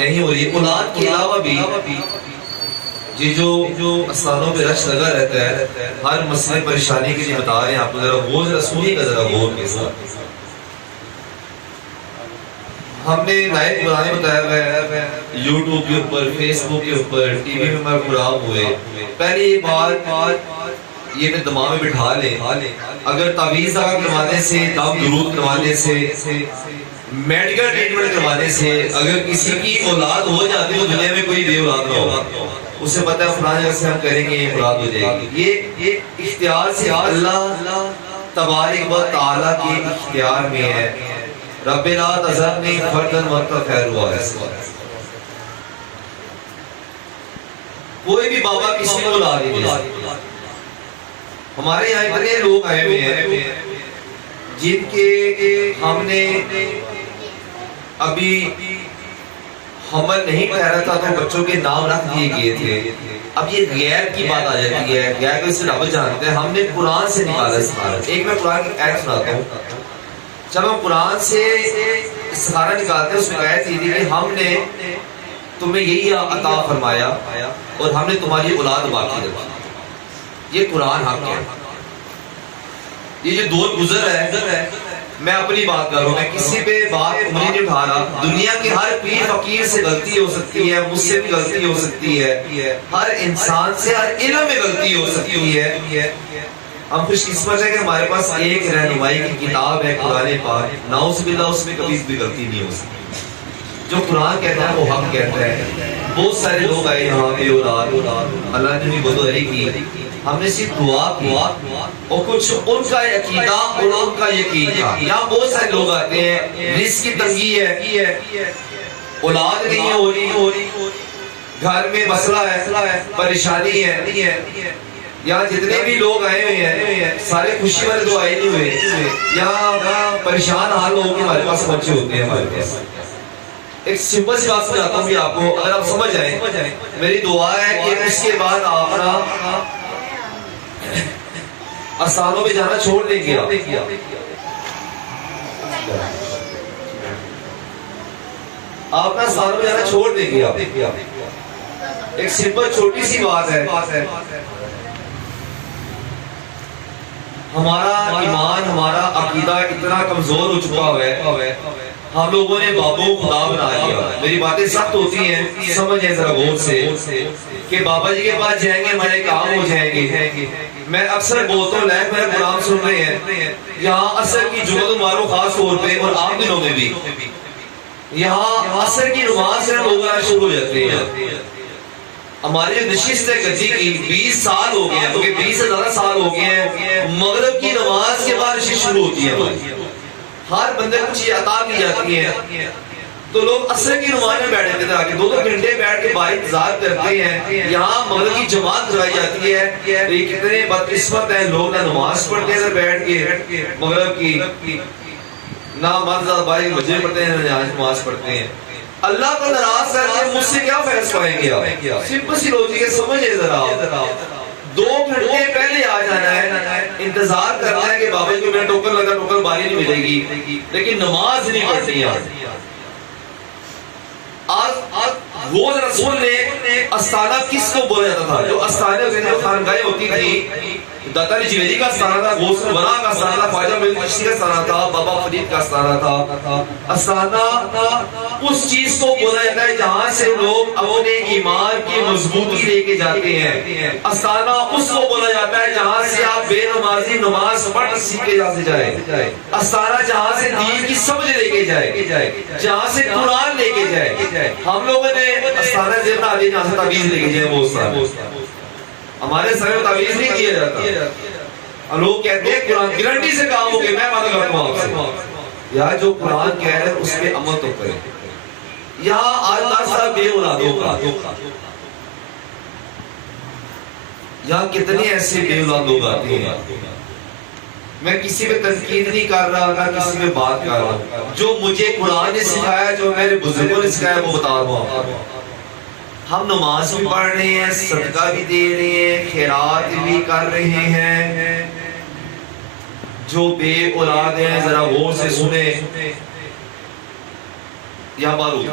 نہیں ہو رہی. اولاد کے علاوہ بھی یہ جو آستانوں پہ رش لگا رہتا ہے ہر مسئلے پریشانی کے لیے بتا رہے ہیں آپ کو. ذرا وہ ذرا سنیے گا ذرا غور کے ساتھ. ہم نے لائف بنانے بتایا ہوا ہے یوٹیوب کے اوپر, فیس بک کے اوپر, ٹی وی میں پروگرام ہوئے. پہلے یہ بات یہ اپنے دماغ میں بٹھا لیں, اگر تعویذ کروانے سے, دم درود کروانے سے, میڈیکل ٹریٹمنٹ کروانے سے اگر کسی کی اولاد ہو جاتی تو دنیا میں کوئی بے اولاد نہ ہوگا. اسے پتہ ہے فلاں جگہ سے ہم کریں گے یہ اولاد ہو جائے گی. یہ اختیار سے اللہ تبارک و تعالیٰ کے اختیار میں ہے. رب لا تذرنی فردا وانت خیر الوارث. کوئی بھی بابا کسی کو اولاد نہیں دے. ہمارے یہاں اتنے لوگ آئے ہوئے ہیں جن کے ہم نے ابھی حمل نہیں ٹھہرا تھا تو بچوں کے نام رکھ دیے گئے تھے. اب یہ غیب کی بات آ جاتی ہے, غیب کو اس سے رب جانتے ہیں. ہم نے قرآن سے نکالا استخارہ. ایک میں قرآن کی آیت سناتا ہوں. جب ہم قرآن سے استخارہ نکالتے ہیں اس میں آیت یہ تھی کہ ہم نے تمہیں یہی عطا فرمایا اور ہم نے تمہاری اولاد باقی رکھی. یہ قرآن حق ہے. یہ جو دور گزر ہے, میں اپنی بات کر رہا ہوں, میں کسی پہ بات انگلی نہیں اٹھا رہا. دنیا کے ہر پیر فقیر سے غلطی ہو سکتی ہے, مجھ سے بھی غلطی ہو سکتی ہے, ہر انسان سے ہر علم میں غلطی ہو سکتی ہے. ہم خوش قسمت ہے کہ ہمارے پاس ایک رہنمائی کی کتاب ہے قرآن پاک. نعوذ باللہ اس میں کبھی بھی غلطی نہیں ہو سکتی. جو قرآن کہتا ہے وہ حق کہتا ہے. بہت سارے لوگ آئے یہاں پہ اولاد, اللہ نے بھی بدوہری کی. ہم نے صرف دعا کی اور کچھ ان کا عقیدہ اور ان کا یقین تھا. یہاں بہت سارے لوگ آتے ہیں, رزق کی تنگی ہے, اولاد نہیں ہو رہی, گھر میں مسئلہ ہے, پریشانی ہے. یہاں جتنے بھی لوگ آئے ہوئے ہیں سارے خوشی والے تو آئے نہیں ہوئے, یہاں پریشان حال ہو کے ہمارے پاس پہنچے ہوتے ہیں. ہمارے پاس ایک سمپل سی بات سمجھاتا ہوں بھی آپ کو, اگر آپ سمجھ جائیں. میری دعا ہے کہ اس کے بعد آپ آستانوں میں جانا چھوڑ دیں گے. آپ نا آستانوں میں جانا چھوڑ دیں گے. ایک سمپل چھوٹی سی بات ہے. ہمارا ایمان, ہمارا عقیدہ اتنا کمزور ہو چکا ہے, ہم لوگوں نے بابوں کو خدا بنا لیا. میری باتیں سخت ہوتی ہیں, سمجھیں ذرا غور سے کہ بابا جی کے پاس جائیں گے ہمارے کام ہو جائیں گے. میں اکثر بولتا ہوں لائف میرا قرآن سن رہے ہیں, یہاں عصر کی جمعہ مارو خاص طور پہ اور عام دنوں میں بھی یہاں عصر کی نماز سے لوگ آنا شروع ہو جاتے ہیں. ہماری جو نشست ہے گجی کی 20 سال ہو گئے ہیں, کیونکہ 20 سے زیادہ سال ہو گئے ہیں. مغرب کی نماز کے بعد نشست شروع ہوتی ہے ہماری. ہر بندے کو چیز عطا کی جاتی ہے تو لوگ عصر کی نماز میں بیٹھ جاتے ہیں, 2 گھنٹے بیٹھ کے باہر انتظار کرتے ہیں. یہاں مغرب کی جماعت کرائی جاتی ہے. یہ کتنے بدقسمت ہیں لوگ, نہ نماز پڑھتے ہیں بیٹھ کے مغرب کی, نہ مرد بھائی مسجد پڑھتے ہیں نہ نماز پڑھتے ہیں. اللہ کو ناراض کر کے مجھ سے کیا فیض پائیں گے آپ؟ سمپل سی لوجک ہے, سمجھے ذرا. 2 گھنٹے پہلے آ جانا ہے, انتظار کرنا ہے کہ بابا جی کو میرا ٹوکن لگا, ٹوکن باری نہیں ملے گی, لیکن نماز نہیں پڑھنی ہے. آج وہ ذرا سن لیں استانہ کس کو بولا جاتا تھا. جو استانہ خانقاہیں ہوتی تھی, داتا علی جویری کا استانہ تھا, غوث الورا کا استانہ تھا, خواجہ معین چشتی کا استانہ تھا, بابا فرید کا استانہ تھا. استانہ اس چیز کو بولا جاتا ہے جہاں سے لوگ اپنے ایمان کی مضبوطی لے کے جاتے ہیں. استانہ اس کو بولا جاتا ہے جہاں سے آپ بے نمازی نماز پڑھ سیکھ کے جا سے جائے. استانہ جہاں سے دین کی سمجھ لے کے جائے, جہاں سے قرآن لے کے جائے. ہم لوگوں نے استانہ ذہن آ جہاں سے تعویذ لے کے جائے, وہ استانہ ہمارے سر میں تعویذ نہیں کیا جاتا. لوگ کہتے ہیں قرآن گارنٹی سے کام ہو گیا. میں بات کرتا ہوں آپ سے, یہاں جو قرآن کہہ رہے ہیں اس پہ عمل تو کریں. یہاں آج صاحب بے اولادوں کا, یہاں کتنے ایسے بے اولاد لوگ آتے ہیں. میں کسی پہ تنقید نہیں کر رہا, نہ کسی پہ بات کر رہا. جو مجھے قرآن نے سکھایا, جو میرے بزرگوں نے سکھایا, وہ بتا رہا ہوں. ہم نماز بھی پڑھ رہے ہیں, صدقہ بھی دے رہے ہیں, خیرات بھی کر رہے ہیں. جو بے اولاد ہیں ذرا غور سے سنیں. یہاں بات ہوتی ہے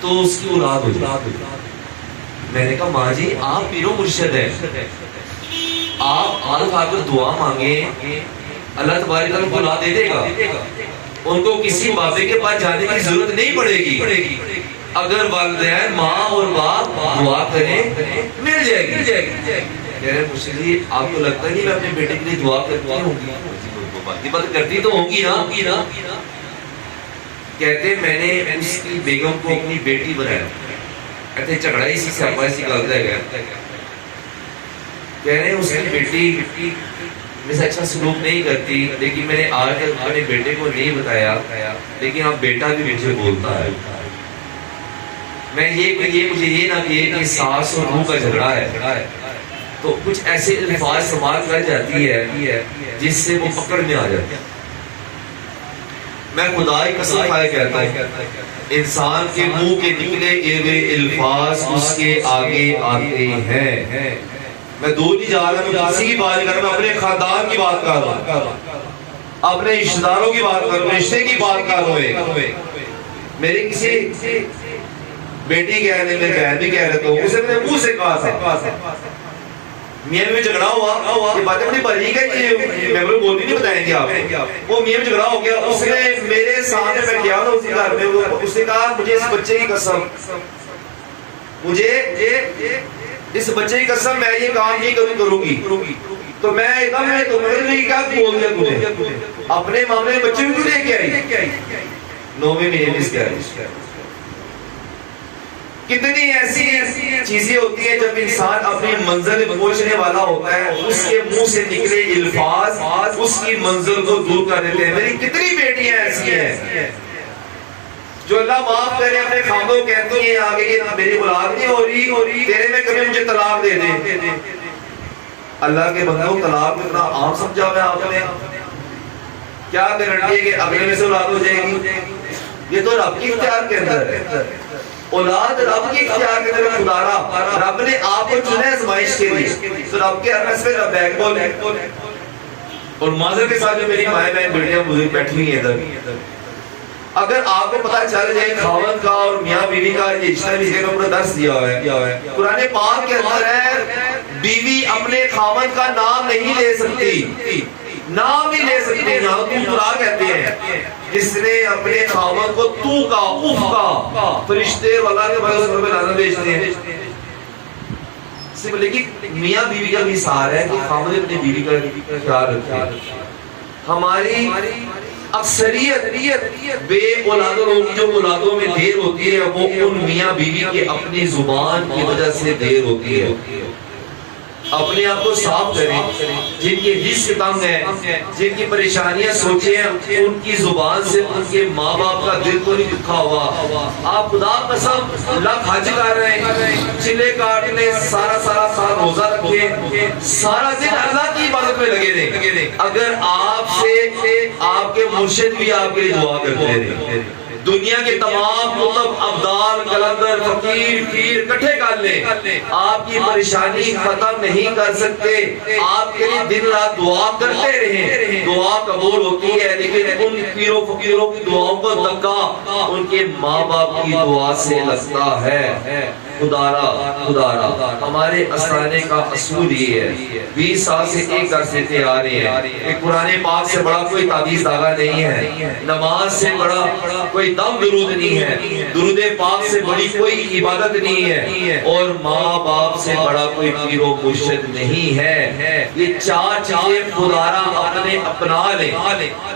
تو اس کی اولاد ہو جائے. میں نے کہا ماں جی آپ پیر و مرشد ہیں, آپ آل کھا کر دعا مانگیں اللہ تبارک تعالیٰ کو اولاد دے دے گا. ان کو کسی بابے کے پاس جانے کی ضرورت نہیں پڑے گی. اگر والدین ماں اور باپ دعا کریں مل جائے گی. کہہ رہے مرشد جی آپ کو لگتا نہیں میں اپنے بیٹے کے لیے دعا کرتی ہوں گی؟ باقی بات کرتی تو ہوگی نا. کہتے میں نے اس کی بیگم کو اپنی بیٹی بنایا. کہتے جھگڑا اسی سے آپ ایسی گل رہ گیا. کہہ رہے اس کی بیٹی میں سے اچھا سلوک نہیں کرتی, لیکن میں نے آج تک اپنے بیٹے کو نہیں بتایا, لیکن اب بیٹا بھی مجھے بولتا ہے. میں مجھے یہ نہ کہ ساس اور بہو کا جھگڑا ہے, تو کچھ ایسے الفاظ استعمال کر جاتی ہے جس سے وہ پکڑ میں آ جاتی ہے. میں خدا کی قسم کھائے کہتا ہوں انسان کے منہ کے نکلے ہوئے الفاظ اس کے آگے آتے ہیں. میں دور نہیں جا رہا, میں کسی کی بات کر رہا ہوں, میں اپنے خاندان کی بات کر رہا ہوں, اپنے رشتہ داروں کی بات کر رہا ہوں, رشتے کی بات کر رہا ہوں. میری کسی بیٹی کہہ رہے, میرے بہن بھی کہہ رہے, تو اسے میں نے منہ سے کہا تھا میاں میں جھگڑا ہوا, یہ باتیں بڑی باریک ہے کہ میں بول نہیں بتائیں گے آپ. وہ میاں میں جھگڑا ہو گیا, اس نے میرے سامنے میں گیا تھا اسی گھر میں, اس نے کہا مجھے اس بچے کی قسم, مجھے اس بچے کی قسم میں یہ کام نہیں کروں گی. تو میں کیا بول دیا تجھے اپنے معاملے میں بچے بھی لے کے آئی 9ویں مہینے میں اس کے آئی. کتنی ایسی چیزیں ہوتی ہیں جب انسان اپنی منزل پہنچنے والا ہوتا ہے, اس کے منہ سے نکلے الفاظ اس کی منزل کو دور کر دیتے ہیں. میری کتنی بیٹیاں ایسی ہیں جو اللہ معاف کرے اپنے خاندوں کہتی ہیں آگے کہ میری اولاد نہیں ہو رہی, تیرے میں کبھی مجھے طلاق دے دے. اللہ کے بندوں طلاق اتنا عام سمجھا ہوا ہے آپ نے, کیا گارنٹی ہے کہ اگلے میں سے اولاد ہو جائے گی؟ یہ تو رب کی اختیار کے اندر ہے. اولاد رب کی اختیار کے اندر خدا رب نے آپ کو چنا ہے آزمائش کے لیے, تو رب کے ارنس پہ رب بیک بول ہے. اور معذرت کے ساتھ جو میری مائیں بہن بیٹیاں بزرگ بیٹھی ہوئی ہیں ادھر, اگر آپ کو پتہ چل جائے خاوند کا اور میاں بیوی کا یہ رشتہ بھی میں نے درس دیا ہوا ہے, قرآن پاک کے اندر ہے بیوی اپنے خاوند کا نام نہیں لے سکتی, نام نہیں لے سکتی. یہاں تو خدا کہتے ہیں جس نے اپنے خاوند کو تو کا اف کا, فرشتے والا کے بغیر سر میں لانا بھیجتے ہیں. لیکن میاں بیوی کا بھی سہار ہے کہ خاوند اپنی بیوی کا خیال رکھے. ہماری اکثریت بے اولادوں لوگوں کی جو اولادوں میں دیر ہوتی ہے وہ ان میاں بیوی کے اپنی زبان کی وجہ سے دیر ہوتی ہے. اپنے آپ کو صاف کریں, جن کے رزق تنگ ہے, جن کی پریشانیاں سوچیں ان کی زبان سے ان کے ماں باپ کا دل کو نہیں دکھا ہوا. آپ خدا قسم لاکھ حج کر رہے ہیں, چلے کاٹ لیں, سارا روزہ رکھیں, سارا دن اللہ کی عبادت میں لگے رہیں, اگر آپ سے آپ کے مرشد بھی آپ کے لیے دعا کرتے رہیں. دنیا کے تمام کتب, ابدال, کلندر, فقیر, پیر کٹھے کر لیں, آپ کی پریشانی ختم نہیں کر سکتے. آپ کے لیے دن رات دعا کرتے رہیں, دعا قبول ہوتی ہے, لیکن ان پیروں فقیروں کی دعاؤں کو دھکا ان کے ماں باپ کی دعا سے لگتا ہے. خدارا ہمارے استانے کا اصول یہ ہے, 20 سال سے ایک درس دیتے آ رہے ہیں, ایک قرآن پاک سے بڑا کوئی تعویذ داغا نہیں ہے, نماز سے بڑا کوئی دم درود نہیں ہے, درود پاک سے بڑی کوئی عبادت نہیں ہے, اور ماں باپ سے بڑا کوئی پیر و مرشد نہیں ہے. یہ 4 چیزیں خدارا اپنے اپنا لیں.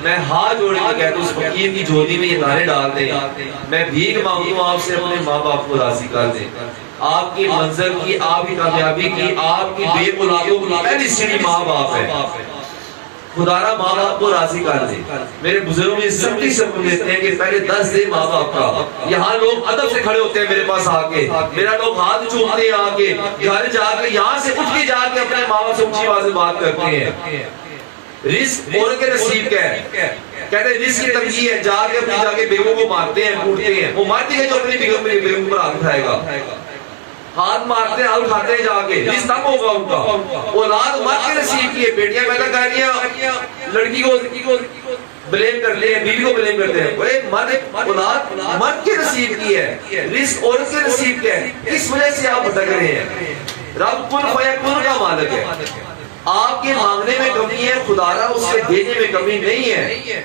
میں ہاتھ جوڑ کے کہتا ہوں اس فقیر کی جھولی میں یہ دانے ڈال دیں, میں بھیک مانگوں آپ سے اپنے ماں باپ کو راضی کر دیں. آپ کی منزل کی, آپ کی کامیابی کی, آپ کی بے اولادوں کی پہلی سیڑھی ماں باپ ہے. خدارا ماں باپ کو راضی کر دے. میرے بزرگوں میں سختی سے دیتے ہیں کہ پہلے 10 دن ماں باپ کا. یہاں لوگ ادب سے کھڑے ہوتے ہیں میرے پاس آ کے, میرا لوگ ہاتھ چومتے ہیں آ کے, گھر جا کے یہاں سے اٹھ کے جا کے اپنے ماں باپ سے اونچی آواز سے بات کرتے ہیں. رزق اور کے نصیب کا ہے, کہتے ہیں رزق کی تنگی ہے, جا کے بیگوں کو مارتے ہیں, کوٹتے ہیں. وہ مارتے ہیں جو اپنی بیگم پر ہاتھ اٹھائے گا, ہاتھ مارتے ہیں, ہاتھ اٹھاتے ہیں, جا کے رزق تنگ ہوگا ان کا. اولاد مر کے نصیب کی ہے, بیٹیاں پیدا کر رہی ہیں, لڑکی کو بلیم کرتے ہیں، بیوی کو بلیم کرتے ہیں. اولاد مرد کے نصیب کی ہے، رزق عورت کے نصیب کے ہے، کس وجہ سے آپ بھٹک رہے ہیں؟ رب کن فیکون کا مالک ہے. آپ کے مانگنے میں کمی ہے، خدا را اس کے دینے میں کمی نہیں ہے.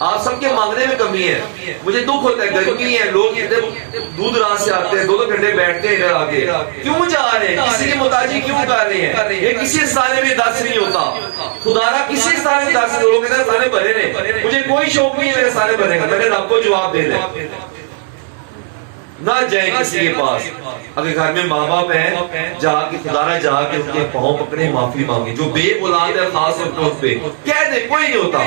آپ سب کے مانگنے میں کمی ہے. مجھے دکھ ہوتا ہے، گرمی ہے، لوگ دودھ رات سے آتے ہیں، 2 گھنٹے بیٹھتے ہیں ادھر آگے. کیوں جا رہے ہیں؟ کسی کی محتاجی کیوں کر رہے ہیں؟ یہ کسی استانے میں دس نہیں ہوتا. خدا را کسی استانے میں دس نہیں. لوگ کہتے ہیں استانے بھرے نے، مجھے کوئی شوق نہیں ہے میرے استانے بھرے گا. میں نے رب کو جواب دے دیں، نہ جائیں کسی کے پاس. اگر گھر میں ماں باپ ہیں، جا کے خدا جا کے ان کے پاؤں پکڑے، معافی مانگے. جو بے اولاد ہے خاص طور پہ کہہ دے، کوئی نہیں ہوتا.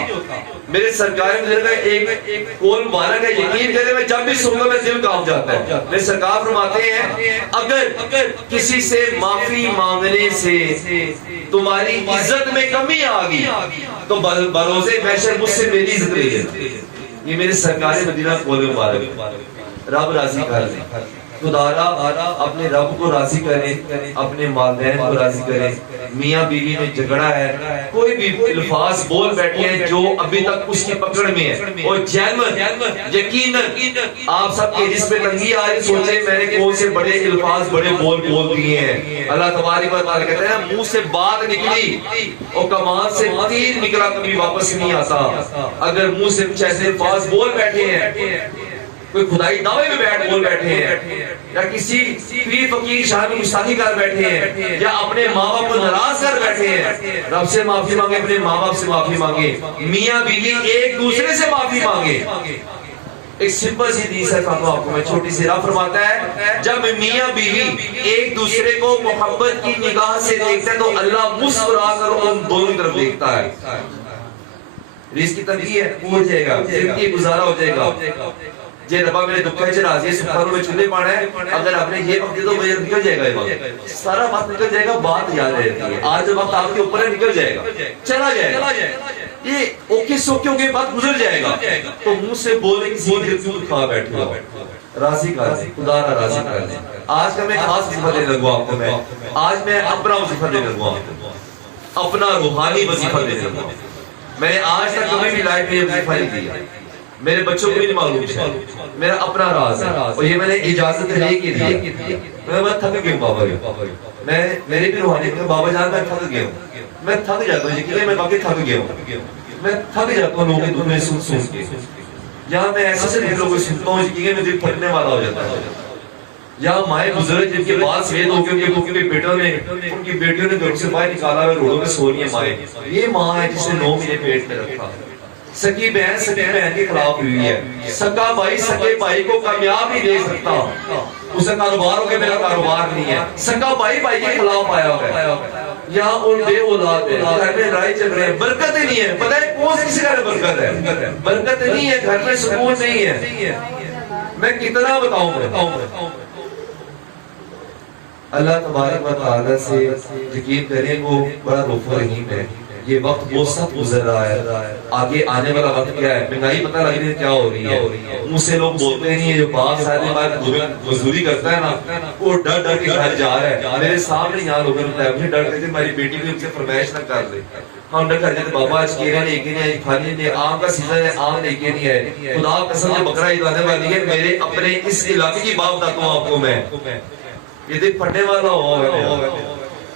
میرے سرکار کا ایک قول مبارک ہے، یقین کرے میں جب بھی سنتا میں دل کانپ جاتا ہے. میرے سرکار فرماتے ہیں اگر کسی سے معافی مانگنے سے تمہاری عزت میں کمی آ گئی تو بروز محشر مجھ سے میری عزت لے لے. یہ میرے سرکار مدینہ قول مبارک. رب راضی کر لیں. خدا را اپنے رب کو راضی کریں، اپنے والدین کو راضی کریں. میاں بیوی میں جھگڑا ہے، کوئی بھی الفاظ بول بیٹھے ہیں جو ابھی تک اس کی پکڑ میں ہے، اور یقیناً آپ سب کے جس پہ تنگی آئی سوچے میں نے کون سے بڑے الفاظ بڑے بول دیے ہیں. اللہ تبارک و تعالیٰ کہتے ہیں منہ سے بات نکلی اور کمان سے تیر نکلا کبھی واپس نہیں آتا. اگر منہ سے کچھ ایسے الفاظ بول بیٹھے ہیں، کوئی خدائی دعوے میں بیٹھ بول بیٹھے ہیں، یا کسی پیر فقیر شاہ میں گستاخی کر بیٹھے ہیں، یا اپنے ماں باپ کو ناراض کر بیٹھے ہیں، رب سے معافی مانگے، اپنے ماں باپ سے معافی مانگے، میاں بیوی ایک دوسرے سے معافی مانگے. ایک سمپل سی حدیث ہے آپ کو میں چھوٹی سی. رب فرماتا ہے جب میاں بیوی ایک دوسرے کو محبت کی نگاہ سے دیکھتے ہیں تو اللہ مسکرا کر ان دونوں طرف دیکھتا ہے. رزق کی تنگی ہے، ہو جائے گا، زندگی گزارا ہو جائے گا. جے ربا میرے دکھا ہے راضی ہے، سبحانوں میں چلے پانا ہے. اگر آپ نے یہ وقت دے تو مجھے نکل جائے گا، یہ وقت سارا وقت نکل جائے گا. بات یاد رہتی ہے آج وقت آپ کے اوپر ہے، نکل جائے گا، چلا جائے گا. یہ اوکے سوکے کے بعد گزر جائے گا. تو منہ سے بولے کسی دل کیوں کھا بیٹھے ہو. راضی کر دیں، خدا را راضی کر دیں. آج کا میں خاص وظیفہ دینے لگوں آپ کو. آج میں اپنا وظیفہ دینے لگوں آپ کو، اپنا روحانی وظیفہ دینے لگوں. میں نے آج تک کبھی بھی لائف میں یہ وظیفہ نہیں دیا، میرے بچوں کو بھی نہیں معلوم ہے، میرا اپنا راز ہے. اور یہ میں نے اجازت نہیں کی تھی. میں تھک گیا ہوں بابا جی، میں میرے بھی روحانی بابا جان میں تھک گیا ہوں. میں تھک جاتا ہوں، یقین ہے میں باقی تھک گیا ہوں. میں تھک جاتا ہوں لوگوں کو میں سن کے. یہاں میں ایسے سے لوگوں کو سنتا ہوں یقین میں دل پھٹنے والا ہو جاتا ہے. یہاں مائیں بزرگ جن کے بعد سوید ہو کے ان کی بیٹیوں نے گھر سے باہر نکالا ہوئے روڈوں میں سو رہی ہیں مائیں. یہ ماں ہے جس نے 9 مہینے پیٹ میں رکھا. سکی بہن کے خلاف ہوئی ہے. سکا بھائی سکے بھائی کو کامیاب نہیں دے سکتا. اس کا کاروبار ہو کے میرا کاروبار نہیں ہے. سکا بھائی کے خلاف آیا ہے. یہاں ان بے اولاد ہے، گھر میں لڑائی چل رہے ہیں، برکت ہی نہیں ہے. پتہ ہے کون سی کسی گھر میں برکت ہے؟ برکت نہیں ہے، گھر میں سکون نہیں ہے. میں کتنا بتاؤں. اللہ تبارک و تعالیٰ سے یقین کریں وہ بڑا رؤوف رحیم ہے. یہ وقت بہت سخت گزر رہا ہے. آگے آنے والا وقت کیا ہے؟ مہنگائی پتہ لگ رہی ہے کیا ہو رہی ہے. مجھ سے لوگ بولتے نہیں ہیں جو باپ سارے بار مزدوری کرتا ہے نا وہ ڈر کے گھر جا رہا ہے. میرے سامنے یہاں لوگوں نے مجھے ڈر کہتے ہماری بیٹی بھی ان سے فرمائش نہ کر لے. ہم ڈر کر جاتے بابا آج کیرے لے کے نہیں آئی، پھلی نہیں، آم کا سیزن ہے آم لے کے نہیں آئے. خدا قسم سے بکرا عید آنے والی ہے. میرے اپنے اس علاقے کی بات بتاتا ہوں آپ کو میں. یہ دن پھٹنے والا ہوا.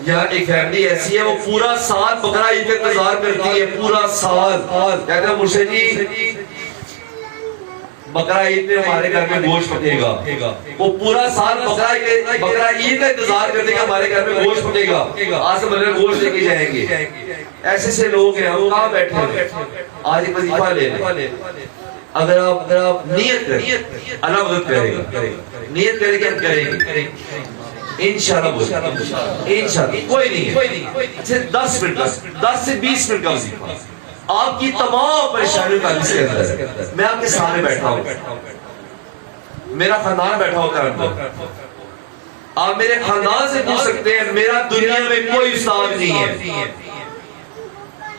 یہاں ایک فیملی ایسی ہے وہ پورا سال بقرہ عید کا انتظار کرتی ہے. پورا سال کہتے ہیں مرشد جی بقرہ عید میں ہمارے گھر میں گوشت پکے گا. وہ پورا سال بقرہ عید کا انتظار کرتے ہیں ہمارے گھر میں گوشت پکے گا. آج سے بندے گوشت لے کے جائیں گے. ایسے سے لوگ ہیں وہ کہاں بیٹھے ہیں. آج ایک وظیفہ لے لیں. اگر آپ نیت کریں اللہ مدد کرے گا. نیت کریں کہ ہم کریں گے انشاءاللہ. انشاءاللہ کوئی نہیں ہے. اچھا 10 منٹ 10 سے 20 منٹ کا وظیفہ آپ کی تمام پریشانیوں کا اس کے اندر. میں آپ کے سامنے بیٹھا ہوں، میرا خاندان بیٹھا ہوتا ہے. آپ میرے خاندان سے پوچھ سکتے ہیں میرا دنیا میں کوئی استاد نہیں ہے.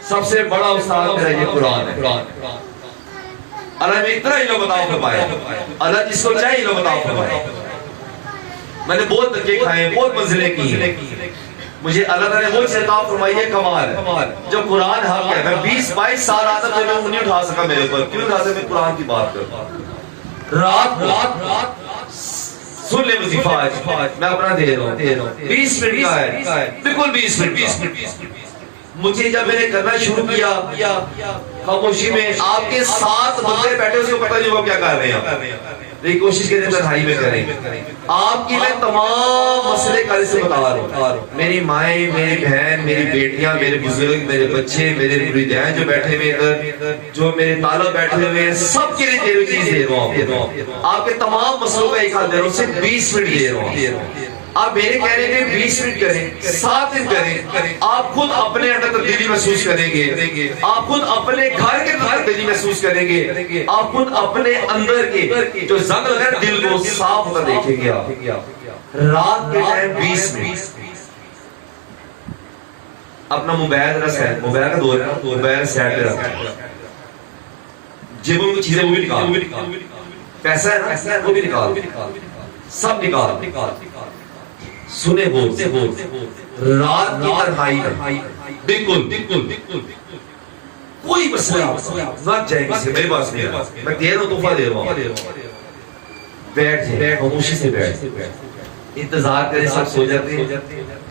سب سے بڑا استاد میرا یہ قرآن ہے. اللہ میں اتنا علم بتاؤ فرمایا. اللہ جس کو چاہے علم بتاؤ فرمایا. میں نے بہت دھکے کھائے ہیں، بہت منزلیں کی ہیں. مجھے اللہ تعالیٰ نے وہ چیز عطا فرمائی ہے، کمال ہے، جو قرآن حق ہے۔ میں 20-22 سال آتا تو میں نہیں اٹھا سکا میرے اوپر، کیوں اٹھا سکا؟ میں قرآن کی بات کرتا ہوں۔ رات سن لے وظیفہ آج میں اپنا دے رہا ہوں، 20 منٹ کا ہے، بالکل 20 منٹ۔ مجھے جب میں نے کرنا شروع کیا خاموشی میں، آپ کے 7 بندے بیٹھے، اس کو پتہ نہیں ہوا کیا کر رہے ہیں، لیکن کوشش کریں تنہائی میں کریں۔ آپ کی میں تمام مسئلے کل سے بتا رہا ہوں، میری مائیں، میری بہن، میری بیٹیاں، میرے بزرگ، میرے بچے، میرے مریدین جو بیٹھے ہوئے ادھر، جو میرے طالب بیٹھے ہوئے ہیں، سب کے لیے دے چیز دے رہا ہوں۔ آپ کے تمام مسئلوں کا ایک حل دے رہا ہوں، صرف 20 منٹ دے رہا ہوں۔ آپ میرے کہنے میں 20 منٹ کریں، 7 دن کریں، آپ خود اپنے اندر تبدیلی محسوس کریں گے، آپ خود اپنے گھر کے اندر تبدیلی محسوس کریں گے، آپ خود اپنے اندر کے جو زنگ لگا ہے دل کو صاف ہوتا دیکھیں گے۔ آپ رات کے ٹائم 20 منٹ اپنا موبائل رکھ ہے، موبائل کا دور ہے، موبائل سیٹ پہ رکھ، جیبوں میں چیزیں وہ بھی نکال، پیسہ ہے نا وہ بھی نکال، سب نکال، سنے بول رات کی تنہائی، بالکل کوئی مسئلہ نہ جائیں کسی، میرے پاس نہیں ہے، میں دے رہا ہوں، تحفہ دے رہا ہوں، بیٹھ جائیں، خاموشی سے بیٹھ، انتظار کریں، سب سو جاتے ہیں،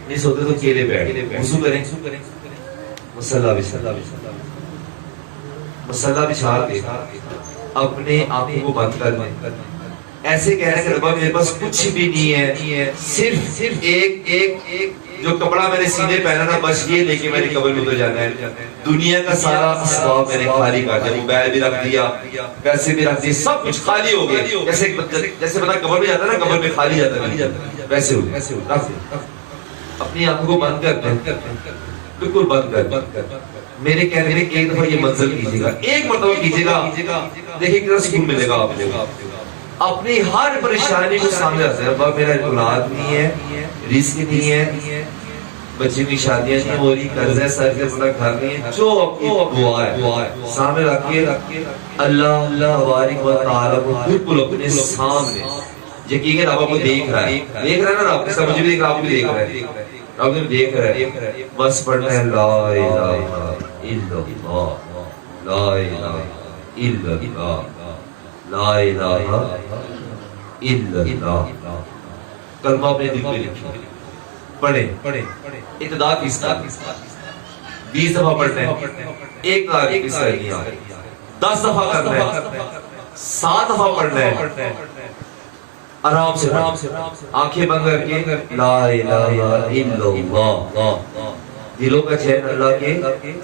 نہیں سوتے تو کیلے بیٹھ، وضو کریں، مصلی بچھا کے اپنے آنکھوں کو بند کر لیں، ایسے کہہ رہے ہیں کہ ربا میرے پاس کچھ بھی نہیں ہے، صرف ایک جو کپڑا میں نے سینے پہنا تھا، بس یہ لے کے میں نے قبر میں اتر جانا ہے، دنیا کا سارا اسباب میں نے خالی کر دیا، موبائل بھی رکھ دیا، پیسے بھی رکھ دیے، سب کچھ خالی ہو گیا، جیسے پتا قبر میں جاتا ہے نا، قبر میں خالی جاتا ہے، ویسے ہو گیا۔ اپنی آنکھوں کو بند کر دیں، بالکل بند کر، میرے کہنے میں ایک دفعہ یہ منظر کیجیے گا، ایک مرتبہ کیجیے گا، دیکھیں کتنا سکون ملے گا آپ کو۔ اپنی ہر پریشانی کو سامنے رکھتے ہیں، ابا میرا اولاد نہیں ہے، رزق نہیں ہے، بچے کی شادیاں نہیں ہو رہی، قرض ہے سر کے اوپر، گھر نہیں ہے، جو آپ کی دعا ہے سامنے رکھ کے اللہ تبارک و تعالی کو بالکل اپنے سامنے، یقین رب آپ کو دیکھ رہا ہے نا، رب سب مجھے بھی دیکھ رہا ہے، آپ کو بھی دیکھ رہا ہے، رب نے دیکھ رہا ہے، بس پڑھنا ہے لا الہ الا اللہ، لا الہ الا اللہ، لا الہ الا اللہ، کلمہ اپنے دل پہ لکھیں، پڑھیں، ابتدا کس کا 20 دفعہ پڑھنا ہے، ایک تاریخ کس کا نہیں آئے، 10 دفعہ کرنا ہے، 7 دفعہ پڑھنا ہے، آرام سے آنکھیں بند کر کے لا الہ الا اللہ، دلوں کا چین اللہ کے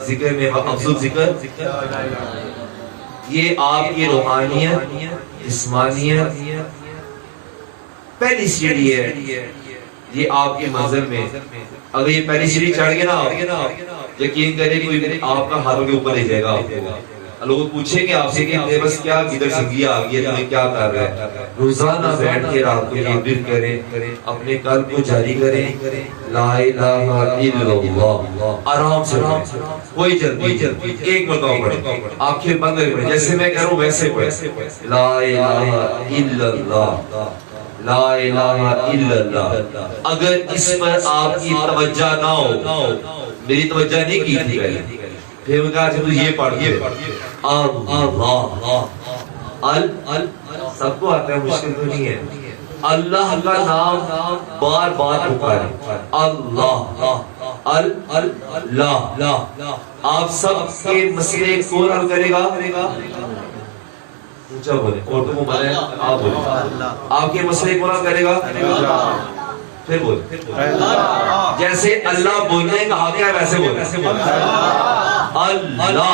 ذکر میں، افضل ذکر یہ آپ کی روحانیت، جسمانیت پہلی سیڑھی ہے، یہ آپ کے منظر میں اگر یہ پہلی سیڑھی چڑھ گئے نا، یقین کریں کوئی آپ کا ہاتھوں کے اوپر لے جائے گا آپ کو، لوگ پوچھیں گے آپ سے کہ میرے بس کیا کدھر زندگی آ گئی ہے، تمہیں کیا کر رہا ہے؟ روزانہ بیٹھ کے رات کو یہ ورد کریں، اپنے قلب کو جاری کریں، لا الہ الا اللہ، آرام سے کوئی جلدی، ایک مرتبہ پڑھیں، آنکھیں بند کریں، جیسے میں کہہ رہا ہوں ویسے پڑھیں، لا الہ الا اللہ، لا الہ الا اللہ۔ اگر اس پر آپ کی توجہ نہ ہو، میری توجہ نہیں کی تھی پہلے، پھر میں کہا تو یہ پڑھ دے، اللہ، سب کو آتا ہے، مشکل تو نہیں ہے، اللہ کا نام بار بار پکاریں، اللہ اللہ، آپ سب کے مسئلے کون حل کرے گا؟ اونچا بولیں، اردو میں بولیں، آپ بولیں، آپ کے مسئلے کون حل کرے گا؟ پھر بولیں، جیسے اللہ بولنے کا حق ہے ویسے بولیں، اللہ،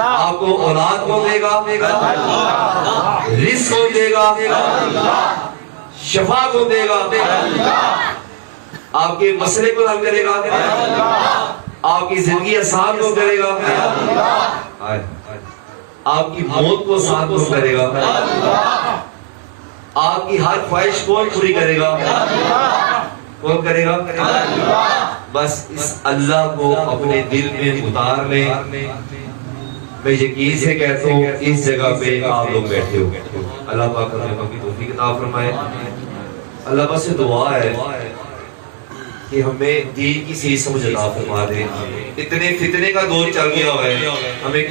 آپ کو اولاد کون دے گا؟ رزق کون دے گا؟ شفا کون دے گا؟ آپ کے مسئلے کو حل کرے گا؟ آپ کی زندگی آسان کون کرے گا؟ آپ کی موت کو آسان کون کرے گا؟ آپ کی ہر خواہش کون پوری کرے گا؟ کون کرے گا؟ بس اس اللہ کو اپنے دل میں اتار لیں۔ میں یقین سے کہتا ہوں اس جگہ پہ آپ لوگ بیٹھے ہو، اللہ پاک ہمیں کی توفیق عطا فرمائے۔ اللہ بس سے دعا ہے کہ ہمیں دین کی صحیح سمجھ عطا فرما دے. اتنے فتنے کا دور چل گیا ہے, ہمیں